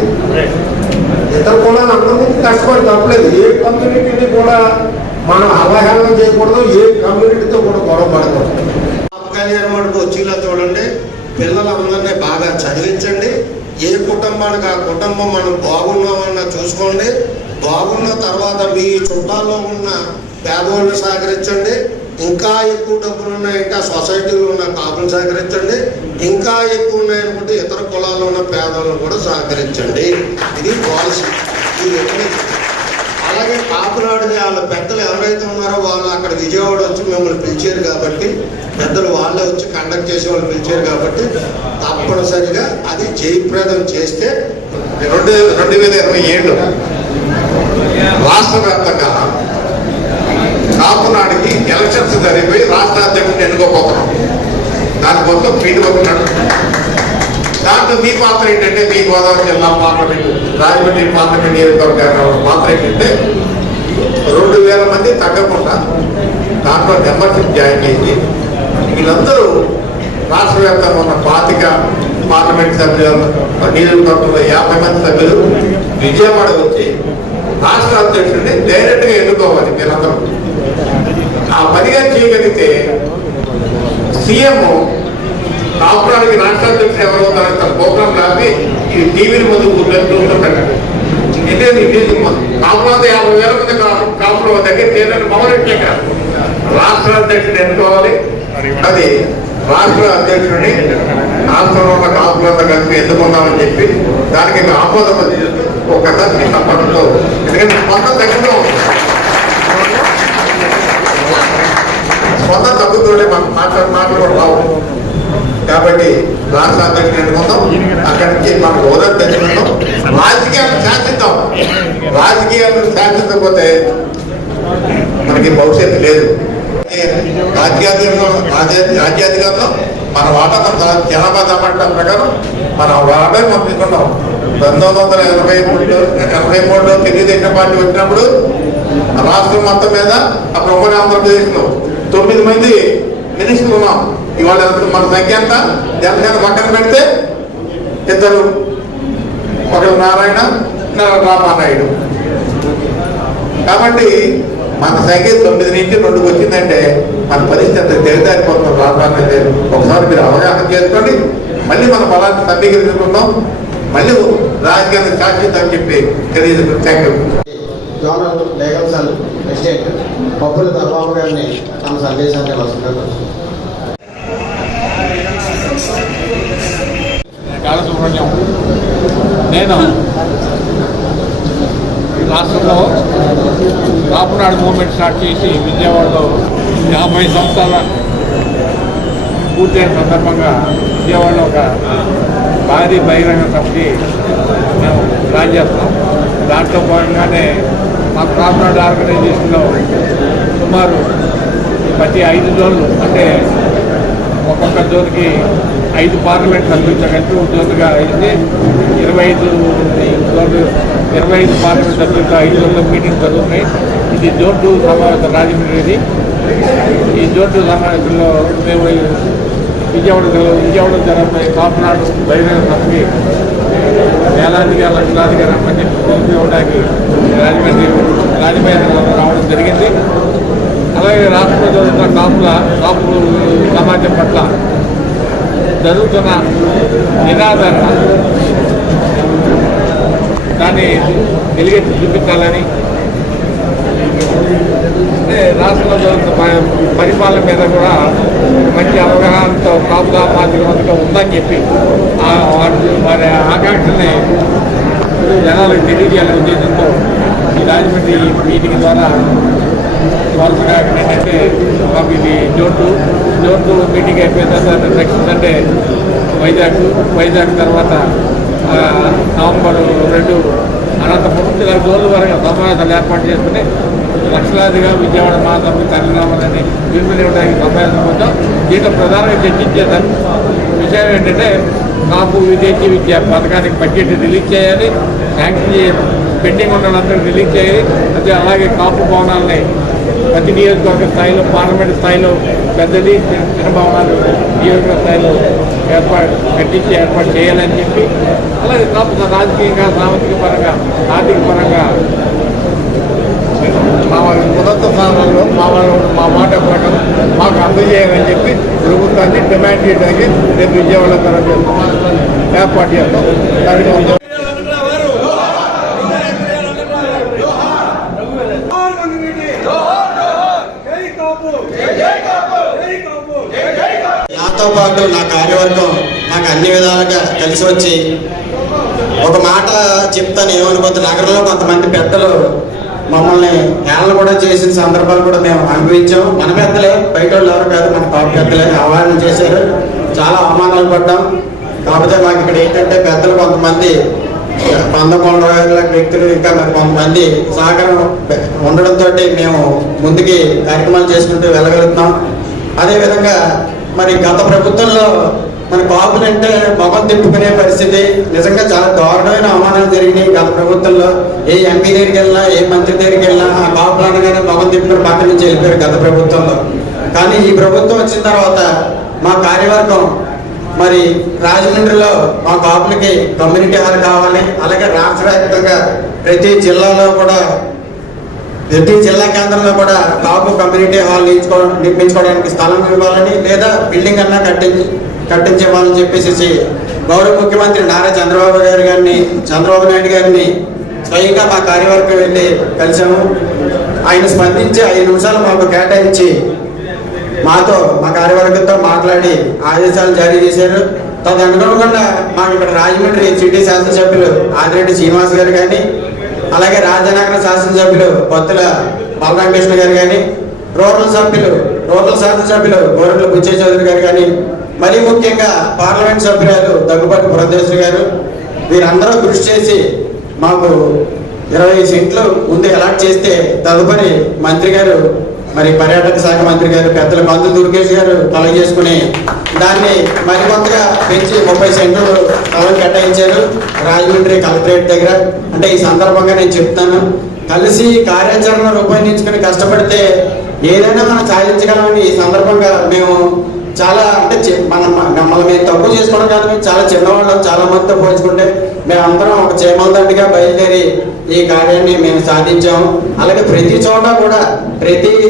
ఇతర కులాలు అందరికీ కష్టపడి తప్పలేదు. ఏ కమ్యూనిటీని కూడా మనం అవహేళన చేయకూడదు, ఏ కమ్యూనిటీతో కూడా గొడవ పడకూడదు. కళ్యాణ మండపం వచ్చేలా చూడండి. పిల్లలందరినీ బాగా చదివించండి. ఏ కుటుంబానికి ఆ కుటుంబం మనం బాగున్నామన్నా చూసుకోండి. బాగున్న తర్వాత మీ చుట్టాల్లో ఉన్న పేదవాళ్ళని సహకరించండి. ఇంకా ఎక్కువ డబ్బులు ఉన్నాయంటే ఆ సొసైటీలో ఉన్న కాపులు సహకరించండి. ఇంకా ఎక్కువ ఉన్నాయనుకుంటే ఇతర కులాల్లో ఉన్న పేదలను కూడా సహకరించండి. ఇది పాలసీ. అలాగే కాపునాడిని వాళ్ళ పెద్దలు ఎవరైతే ఉన్నారో వాళ్ళు అక్కడ విజయవాడ వచ్చి మిమ్మల్ని పిలిచారు కాబట్టి, పెద్దలు వాళ్ళే వచ్చి కండక్ట్ చేసే వాళ్ళు పిలిచారు కాబట్టి తప్పనిసరిగా అది జయప్రదం చేస్తే 2027 రాష్ట్ర వ్యాప్తంగా కాపునాడికి ఎలక్షన్స్ జరిగిపోయి రాష్ట్ర అధ్యక్షుడిని ఎన్నుకోపోతున్నాం. దానికోసం మీటి వస్తున్నాడు. దాంట్లో మీ పాత్ర ఏంటంటే, మీ గోదావరి జిల్లా పార్లమెంట్, రాజమండ్రి పార్లమెంట్ నియోజకవర్గ పాత్ర ఏంటంటే 2000 మంది తగ్గకుండా దాంట్లో మెంబర్షిప్ జాయిన్ చేసి వీళ్ళందరూ రాష్ట్ర వ్యాప్తంగా ఉన్న 25 పార్లమెంట్ సభ్యులు, నియోజకవర్గంలో 50 మంది సభ్యులు విజయవాడ వచ్చి రాష్ట్ర అధ్యక్షుడిని డైరెక్ట్గా ఎన్నుకోవాలి. మీరందరూ ఆ పనిగా చేయగలిగితే సీఎం కాపురానికి రాష్ట్ర అధ్యక్షుడు ఎవరు అవుతారని తన ప్రోగ్రాం రాసి ఈ టీవీని ముందు కూర్చొని కాపురాత 50,000 మంది కాపురం దగ్గర చేయాలని మౌనట్లే కాదు, రాష్ట్ర అధ్యక్షుడిని ఎన్నుకోవాలి. అది రాష్ట్ర అధ్యక్షుడిని రాష్ట్రంలో ఉన్న కాపులంతా కలిపి ఎన్నుకుందామని చెప్పి దానికి ఆమోదం ఒకసారి సంపడంలో, ఎందుకంటే కొంత తగ్గుతూ కొంత తగ్గుతుండే మనం మాట్లాడుకుంటాం కాబట్టి రాష్ట్ర అధ్యక్షుడు ఎన్నుకుందాం. అక్కడి నుంచి మనం హోదా తెచ్చుకుంటాం. రాజకీయాలను శాసిద్దాం. రాజకీయాలను శాసించకపోతే మనకి భవిష్యత్తు లేదు. రాజ్యాధికారంలో మన వాటా జనాభా దాపట్ల ప్రకారం మనం రాబోయే పంపించుకున్నాం. 1983లో తెలుగుదేశం పార్టీ వచ్చినప్పుడు రాష్ట్రం మొత్తం మీద అప్పుడు ఉమ్మడి ఆంధ్రప్రదేశ్లో 9 మంది మినిస్టర్లు ఉన్నాం. ఇవాళ మన సంఖ్య ఎంత? జనసేన పక్కన పెడితే 2, ఒకరు నారాయణ, రామానాయుడు. కాబట్టి మన సంఖ్య 9 నుంచి 2కి వచ్చిందంటే మన పరిస్థితి అంత తెలిదారిపోతున్నాం. రామానాయుడు ఒకసారి మీరు అవగాహన చేసుకోండి. మళ్ళీ మన బలాన్ని సమీకరించుకుందాం, మళ్ళీ రాజకీయాన్ని శాశ్వతని చెప్పి తెలియజేస్తున్నాం. Thank you. Zonal legal cell president పప్పుల దర్బాబు గారిని తమ సందేశాన్ని వస్తుంటారు. బాలసుబ్రహ్మణ్యం. నేను రాష్ట్రంలో కాపునాడు మూవ్మెంట్ స్టార్ట్ చేసి విజయవాడలో 50 సంవత్సరాల పూర్తయిన సందర్భంగా విజయవాడలో ఒక భారీ బహిరంగ సభకి మేము ప్లాన్ చేస్తాం. దాంట్లో భాగంగానే మా కాపునాడు ఆర్గనైజేషన్లో సుమారు ప్రతి 5 జోన్లు, అంటే ఒక్కొక్క జోన్కి 5 పార్లమెంట్ సభ్యులు కలిపి జోన్గా అయితే 25 పార్లమెంట్ సభ్యులతో 5 జోన్లో మీటింగ్ జరుగుతున్నాయి. ఇది జోన్ 2 సమావేశం రాజమండ్రి. ఈ జోన్ 2 సమావేశంలో మేము విజయవాడ జరగబోయే కాపునాడు బహిరంగ సభకి వేలాదిగా లక్షలాదిగా రమ్మని ఇవ్వడానికి రాజమండ్రి రావడం జరిగింది. అలాగే రాష్ట్రంలో జరుగుతున్న కాపు సమాజం పట్ల జరుగుతున్న నిరాదరణ దాన్ని వెలుగెత్తి చూపించాలని, అంటే రాష్ట్రంలో జరుగుతున్న పరిపాలన మీద కూడా మంచి అవగాహనతో కాపు సామాజిక ఉందని చెప్పి వారి ఆకాంక్షల్ని జనాలకు తెలియజేయాలనే ఉద్దేశంతో ఈ రాజమండ్రి మీటింగ్ ద్వారా వరుసగా ఏంటంటే మాకు ఇది జోన్ 2 మీటింగ్ అయిపోయిన తర్వాత నెక్స్ట్ సండే వైజాగ్ తర్వాత నవంబర్ 2 అనంతపురం ఇలా జోన్ల వరకు సమావేశాలు ఏర్పాటు చేసుకుని లక్షలాదిగా విజయవాడ మహాసభకు తరలిరావాలని నిర్మించడానికి సమావేశం వచ్చాం. దీంట్లో ప్రధానంగా చర్చించే విషయం ఏంటంటే కాపు విదేశీ విద్యా పథకానికి బడ్జెట్ రిలీజ్ చేయాలి, శాంక్షన్ చేయాలి, పెండింగ్ ఉన్నదందరూ రిలీజ్ చేయాలి. అదే అలాగే కాపు భవనాలని ప్రతి నియోజకవర్గ స్థాయిలో, పార్లమెంట్ స్థాయిలో పెద్దది చిన్న భవనాలు నియోజకవర్గ స్థాయిలో ఏర్పాటు చేయాలని చెప్పి, అలాగే కాపు రాజకీయంగా, సామాజిక పరంగా, ఆర్థిక పరంగా మా ఉన్నత స్థానాల్లో మా మాట ప్రకారం మాకు అందజేయాలని చెప్పి ప్రభుత్వాన్ని డిమాండ్ చేయడానికి రేపు విజయవాడ తరఫు ఏర్పాటు చేస్తాం. దానికి నాతో పాటు నా కార్యవర్గం నాకు అన్ని విధాలుగా కలిసి వచ్చి ఒక మాట చెప్తాను, ఏమనుకోద్దు. నగరంలో కొంతమంది పెద్దలు మమ్మల్ని హేళన కూడా చేసిన సందర్భాలు కూడా మేము అనుభవించాం. మన పెద్దలే, బయట వాళ్ళు ఎవరు కాదు, మన పాప పెద్దలే అవమానం చేశారు, చాలా అవమానాలు పడ్డాం. కాకపోతే మాకు ఇక్కడ ఏంటంటే పెద్దలు కొంతమంది 11 వ్యక్తులు ఇంకా మరి కొంతమంది సహకారం ఉండడంతో మేము ముందుకి కార్యక్రమాలు చేసుకుంటూ వెళ్ళగలుగుతున్నాం. అదేవిధంగా మరి గత ప్రభుత్వంలో మన కాపులంటే మొఖం తిప్పుకునే పరిస్థితి, నిజంగా చాలా దారుణమైన అవమానాలు జరిగినాయి గత ప్రభుత్వంలో. ఏ ఎంపీ దగ్గరికి వెళ్ళినా, ఏ మంత్రి దగ్గరికి వెళ్ళినా ఆ కాపులు అనగానే మొఖం తిప్పుకుని పక్క నుంచి వెళ్ళిపోయారు గత ప్రభుత్వంలో. కానీ ఈ ప్రభుత్వం వచ్చిన తర్వాత మా కార్యవర్గం మరి రాజమండ్రిలో మా కాపులకి కమ్యూనిటీ హాల్ కావాలి, అలాగే రాష్ట్ర వ్యాప్తంగా ప్రతి జిల్లాలో కూడా, ప్రతి జిల్లా కేంద్రంలో కూడా కాపు కమ్యూనిటీ హాల్ నిర్మించుకోవడానికి స్థలం ఇవ్వాలని, లేదా బిల్డింగ్ అన్నా కట్టించేవాళ్ళని చెప్పేసి గౌరవ ముఖ్యమంత్రి నారా చంద్రబాబు నాయుడు గారిని స్వయంగా మా కార్యవర్గం వెళ్ళి కలిసాము. ఆయన స్పందించి 5 నిమిషాలు మాకు కేటాయించి మాతో, మా కార్యవర్గంతో మాట్లాడి ఆదేశాలు జారీ చేశారు. తదనుగుణంగా మాకు ఇక్కడ రాజమండ్రి సిటీ శాసనసభ్యులు ఆదిరెడ్డి శ్రీనివాస్ గారు కానీ, అలాగే రాజనగరం శాసనసభ్యులు బొత్తుల బలరామకృష్ణ గారు కానీ, రూరల్ శాసనసభ్యులు గోరెట్ల బుచ్చయ్య చౌదరి గారు కానీ, మరీ ముఖ్యంగా పార్లమెంట్ సభ్యురాలు దగ్గుబాటి పురంధేశ్వరి గారు, వీరందరూ కృషి చేసి మాకు 20 సీట్లు ముందు అలాట్ చేస్తే తదుపరి మంత్రి గారు మరి పర్యాటక శాఖ మంత్రి గారు పెద్దల మందు దుర్గేష్ గారు కలగజేసుకుని దాన్ని మరికొంతగా పెంచి 30 సెంట్లు స్థలం కేటాయించారు రాజమండ్రి కలెక్టరేట్ దగ్గర. అంటే ఈ సందర్భంగా నేను చెప్తాను, కలిసి కార్యాచరణ రూపొందించుకుని కష్టపడితే ఏదైనా మనం సాధించగలమని ఈ సందర్భంగా మేము చాలా అంటే మమ్మల్ని మేము తక్కువ చేసుకోవడం కాదు, మేము చాలా చిన్నవాళ్ళం, చాలా మందితో పోల్చుకుంటే మేమందరం ఒక చేమలదండిగా బయలుదేరి ఈ కార్యాన్ని మేము సాధించాము. అలాగే ప్రతి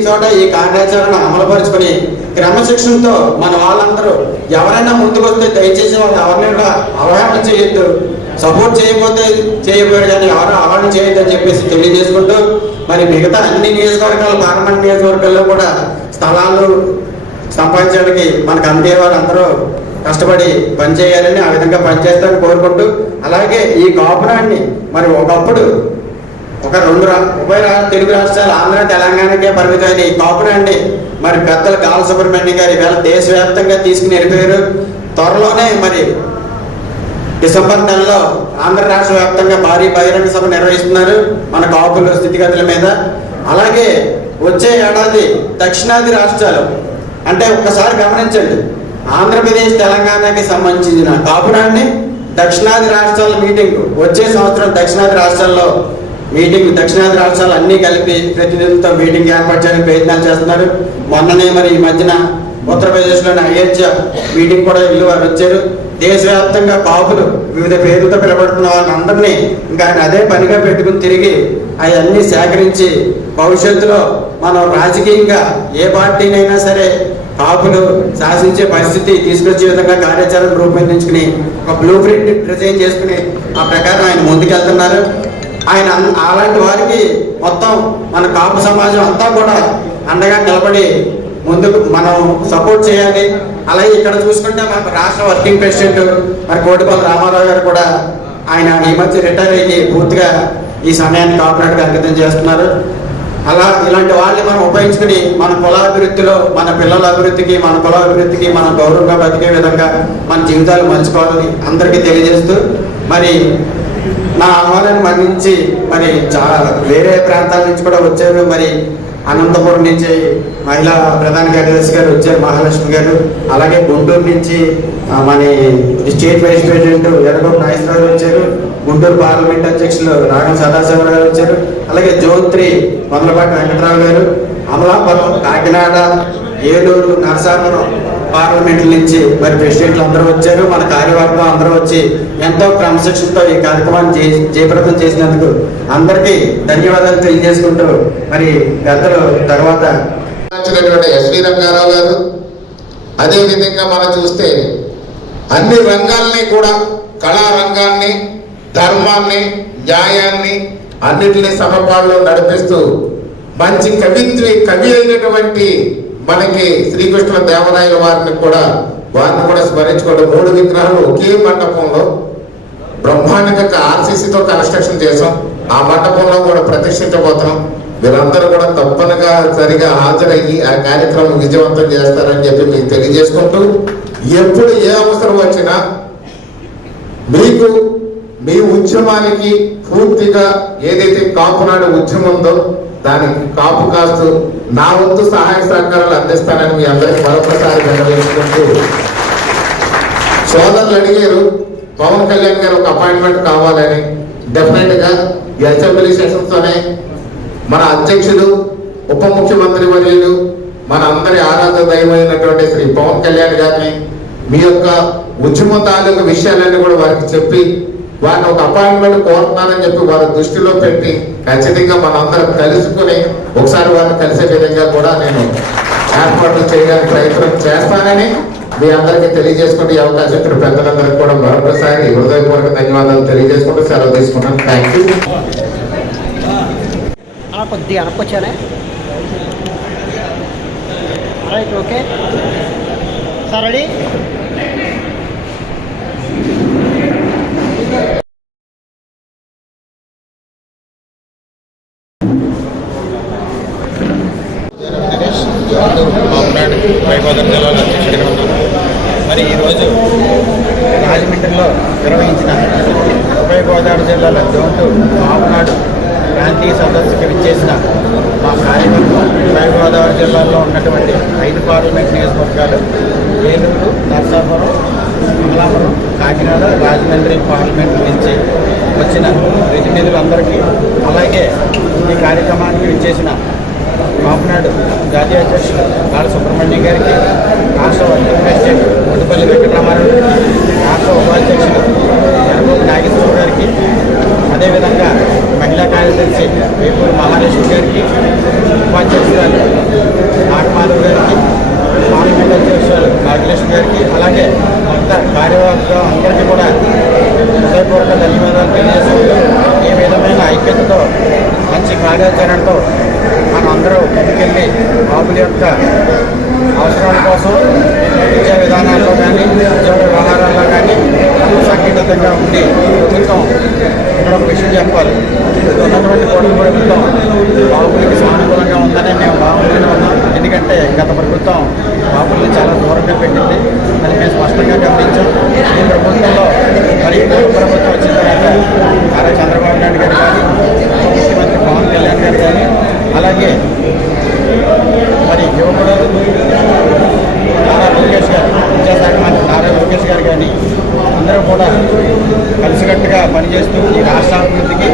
చోట ఈ కార్యాచరణ అమలుపరుచుకొని క్రమశిక్షణతో మన వాళ్ళందరూ ఎవరైనా ముందుకు వస్తే దయచేసి వాళ్ళు ఎవరిని కూడా అవగాహన చేయొద్దు, సపోర్ట్ చేయకపోతే చేయబోయారు కానీ ఎవరు అవగాహన చేయొద్దని చెప్పేసి తెలియజేసుకుంటూ మరి మిగతా అన్ని నియోజకవర్గాలు పార్లమెంట్ నియోజకవర్గాల్లో కూడా స్థలాలు సంపాదించడానికి మనకు అందే వాళ్ళందరూ కష్టపడి పనిచేయాలని, ఆ విధంగా పనిచేస్తారని కోరుకుంటూ, అలాగే ఈ కాపునాన్ని మరి ఒకప్పుడు ఒక ఉభయ తెలుగు రాష్ట్రాలు ఆంధ్ర తెలంగాణకే పరిమితమైన ఈ కాపునాన్ని మరి పెద్దల కాల సుబ్రహ్మణ్యం గారు ఈవేళ దేశవ్యాప్తంగా తీసుకుని వెళ్ళిపోయారు. త్వరలోనే మరి డిసెంబర్ నెలలో ఆంధ్ర రాష్ట్ర వ్యాప్తంగా భారీ బహిరంగ సభ నిర్వహిస్తున్నారు మన కాపుల స్థితిగతుల మీద. అలాగే వచ్చే ఏడాది దక్షిణాది రాష్ట్రాలు అంటే ఒక్కసారి గమనించండి, ఆంధ్రప్రదేశ్ తెలంగాణకి సంబంధించిన కాపునాన్ని దక్షిణాది రాష్ట్రాల మీటింగ్ వచ్చే సంవత్సరం దక్షిణాది రాష్ట్రాల్లో మీటింగ్, దక్షిణాది రాష్ట్రాలు అన్నీ కలిపి ప్రతినిధులతో మీటింగ్ ఏర్పాటు చేయడానికి ప్రయత్నాలు చేస్తున్నారు. మొన్ననే మరి ఈ మధ్యన ఉత్తరప్రదేశ్లోని అయోధ్య మీటింగ్ కూడా వారు వచ్చారు. దేశవ్యాప్తంగా కాపులు వివిధ పేర్లతో పిలబడుతున్న వాళ్ళందరినీ ఇంకా ఆయన అదే పనిగా పెట్టుకుని తిరిగి అవన్నీ సేకరించి భవిష్యత్తులో మనం రాజకీయంగా ఏ పార్టీనైనా సరే కాపులు శాసించే పరిస్థితి తీసుకొచ్చే విధంగా కార్యాచరణ రూపొందించుకుని ఒక బ్లూ ప్రింట్ డిజైన్ చేసుకుని ఆ ప్రకారం ఆయన ముందుకెళ్తున్నారు. ఆయన అలాంటి వారికి మొత్తం మన కాపు సమాజం అంతా కూడా అండగా నిలబడి ముందుకు మనం సపోర్ట్ చేయాలి. అలాగే ఇక్కడ చూసుకుంటే మన రాష్ట్ర వర్కింగ్ ప్రెసిడెంట్ మరి కోటిపల్లి రామారావు గారు కూడా ఆయన ఈ మధ్య రిటైర్ అయ్యి పూర్తిగా ఈ సమయాన్ని కాపునాటికి అంకితం చేస్తున్నారు. ఇలాంటి వాళ్ళని మనం ఉపయోగించుకుని మన కులాభివృద్ధిలో, మన పిల్లల అభివృద్ధికి, మన కులాభివృద్ధికి మనం గౌరవంగా బతికే విధంగా మన జీవితాలు మలుచుకోవాలని అందరికీ తెలియజేస్తూ మరి నా ఆహ్వానాన్ని మన్నించి మరి వేరే ప్రాంతాల నుంచి కూడా వచ్చారు. మరి అనంతపురం నుంచి మహిళా ప్రధాన కార్యదర్శి గారు వచ్చారు మహాలక్ష్మి గారు, అలాగే గుంటూరు నుంచి మన స్టేట్ వైస్ ప్రెసిడెంట్ ఎర్రగొప్ప నాగేశ్వరరావు వచ్చారు, గుంటూరు పార్లమెంట్ అధ్యక్షులు రాగం సదాశివరావు గారు వచ్చారు, అలాగే జోన్ 3 మొదలపాటి వెంకటరావు గారు, అమలాపురం, కాకినాడ, ఏలూరు, నరసాపురం పార్లమెంట్ల నుంచి మరి ప్రెసిడెంట్లు అందరూ వచ్చారు. మన కార్యవర్గం అందరూ వచ్చి ఎంతో క్రమశిక్షణతో ఈ కార్యక్రమాన్ని జయప్రదం చేసినందుకు అందరికీ ధన్యవాదాలు తెలియజేసుకుంటూ మరి పెద్దలు తర్వాత ఎస్వి రంగారావు గారు, అదేవిధంగా మనం చూస్తే అన్ని రంగాల్ని కూడా కళారంగాన్ని, ధర్మాన్ని, న్యాయాన్ని అన్నిటినీ సమపాల్లో నడిపిస్తూ మంచి కవి అయినటువంటి మనకి శ్రీకృష్ణ దేవరాయల వారిని కూడా స్మరించుకోవడం. 3 విగ్రహాలు ఒకే మండపంలో బ్రహ్మాండంగా ఆర్సీసీతో కన్స్ట్రక్షన్ చేసాం. ఆ మండపంలో కూడా ప్రతిష్ఠించబోతున్నాం. వీరందరూ కూడా తప్పనగా సరిగా హాజరయ్యి ఆ కార్యక్రమం విజయవంతం చేస్తారని చెప్పి మీకు తెలియజేసుకుంటూ, ఎప్పుడు ఏ అవసరం వచ్చినా మీకు మీ ఉద్యమానికి పూర్తిగా ఏదైతే కాపునాడు ఉద్యమం ఉందో దానికి కాపు కాస్తూ నా వంతు సహాయ సహకారాలు అందిస్తానని మీ అందరికీ మరొకసారి విన్నవించుకుంటూ, సోదరులు అడిగారు పవన్ కళ్యాణ్ గారు ఒక అపాయింట్మెంట్ కావాలని. డెఫినెట్ గా ఈ అసెంబ్లీ సెషన్స్ తోనే మన అధ్యక్షుడు, ఉప ముఖ్యమంత్రి వర్యులు, మన అందరి ఆరాధన దైవమైనటువంటి శ్రీ పవన్ కళ్యాణ్ గారిని మీ యొక్క ఉద్యమ తాలూకు విషయాలన్నీ కూడా వారికి చెప్పి వారిని ఒక అపాయింట్మెంట్ కోరుతున్నానని చెప్పి వారి దృష్టిలో పెట్టి ఖచ్చితంగా మనందరం కలుసుకుని ఒకసారి వారిని కలిసే విధంగా కూడా నేను ఏర్పాట్లు చేయడానికి ప్రయత్నం చేస్తానని మీ అందరికీ తెలియజేసుకుంటే ఈ అవకాశం ఇక్కడ పెద్దలందరికీ కూడా మరొకసారి హృదయపూర్వక ధన్యవాదాలు తెలియజేసుకుంటూ సెలవు తీసుకున్నాను. Thank you. కొద్దిగా అనుకొచ్చానే రైట్, ఓకే సార్, రెడీ. వైగోదావరి జిల్లాలో అధ్యక్షుడిగా ఉన్నాను. మరి ఈరోజు రాజమండ్రిలో నిర్వహించిన ఉభయ గోదావరి జిల్లాల జోన్ 2 కాపునాడు ప్రాంతీయ సదస్సుకి విచ్చేసిన మా కార్యకర్తలు ఉభయ గోదావరి జిల్లాల్లో ఉన్నటువంటి 5 పార్లమెంట్ నియోజకవర్గాలు ఏలూరు, నరసాపురం, అమలాపురం, కాకినాడ, రాజమండ్రి పార్లమెంట్ నుంచి వచ్చిన ప్రతినిధులందరికీ, అలాగే ఈ కార్యక్రమానికి విచ్చేసిన కాపునాడు జాతీయ అధ్యక్షుడు బాల సుబ్రహ్మణ్యం గారికి, రాష్ట్ర వర్కింగ్ ప్రెసిడెంట్ ముట్టుపల్లి వెంకటరామారావు గారికి, రాష్ట్ర ఉపాధ్యక్షుడు జనగోపు నాగేశ్వరరావు గారికి, అదేవిధంగా మహిళా కార్యదర్శి వేపూరి మహాలక్ష్మి గారికి, ఉపాధ్యక్షురాలు నాగమాధవ్ గారికి, పార్లమెంట్ అధ్యక్షురాలు భాగ్యలక్ష్మి గారికి, అలాగే మొత్త కార్యవర్గం అందరికీ కూడా హృదయపూర్వక ధన్యవాదాలు తెలియజేసుకుంటూ ఈ విధమైన ఐక్యతతో మంచి కార్యాచరణతో మనం అందరూ ముందుకెళ్ళి బాబుల యొక్క అవసరాల కోసం విద్యా విధానాల్లో కానీ ఉద్యోగ వ్యవహారాల్లో కానీ సంఘటితంగా ఉండి ప్రభుత్వం ఇక్కడ ఒక విషయం చెప్పాలి. ఉన్నటువంటి కోట్ల ప్రభుత్వం బాబులకి సానుకూలంగా ఉందని మేము బాగుంటూనే ఉన్నాం. ఎందుకంటే గత ప్రభుత్వం బాబుల్ని చాలా దూరంగా పెట్టింది, అది మేము స్పష్టంగా గమనించాం. ఈ ప్రభుత్వంలో మరి ప్రభుత్వం వచ్చిన తర్వాత నారా చంద్రబాబు నాయుడు గారు కానీ, ముఖ్యమంత్రి పవన్ కళ్యాణ్ గారు కానీ, అలాగే మరి యువకుడు నారా లోకేష్ గారు, విద్యాశాఖ మంత్రి నారా లోకేష్ గారు కానీ అందరూ కూడా కలిసికట్టుగా పనిచేస్తూ ఈ రాష్ట్ర అభివృద్ధికి,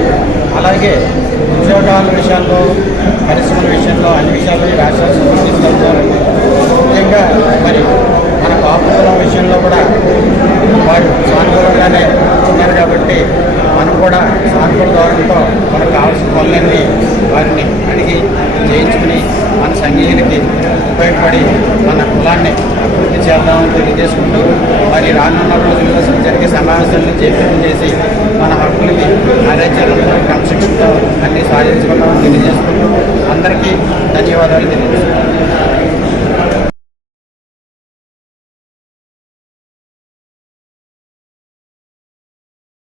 అలాగే ఉద్యోగాల విషయాల్లో, పరిశ్రమల విషయంలో, అన్ని విషయాల్లో ఈ రాష్ట్రాన్ని సమర్థించాలని, ముఖ్యంగా మరి మన కాపుల విషయంలో కూడా వారు సానుకూలంగానే ఉన్నారు. కాబట్టి మనం కూడా సానుకూల ధోరణితో మనకు కావాల్సిన పనులన్నీ వారిని అడిగి చేయించుకుని మన సంఘీయులకి ఉపయోగపడి మన కులాన్ని అభివృద్ధి చేద్దామని తెలియజేసుకుంటూ మరి రానున్న రోజుల్లో జరిగే సమావేశాలను జయప్రదం చేసి మన హక్కులకి కార్యాచరణతో క్రమశిక్షణతో అన్ని సాధించుకుంటామని తెలియజేసుకుంటూ అందరికీ ధన్యవాదాలు తెలియజేస్తున్నాను.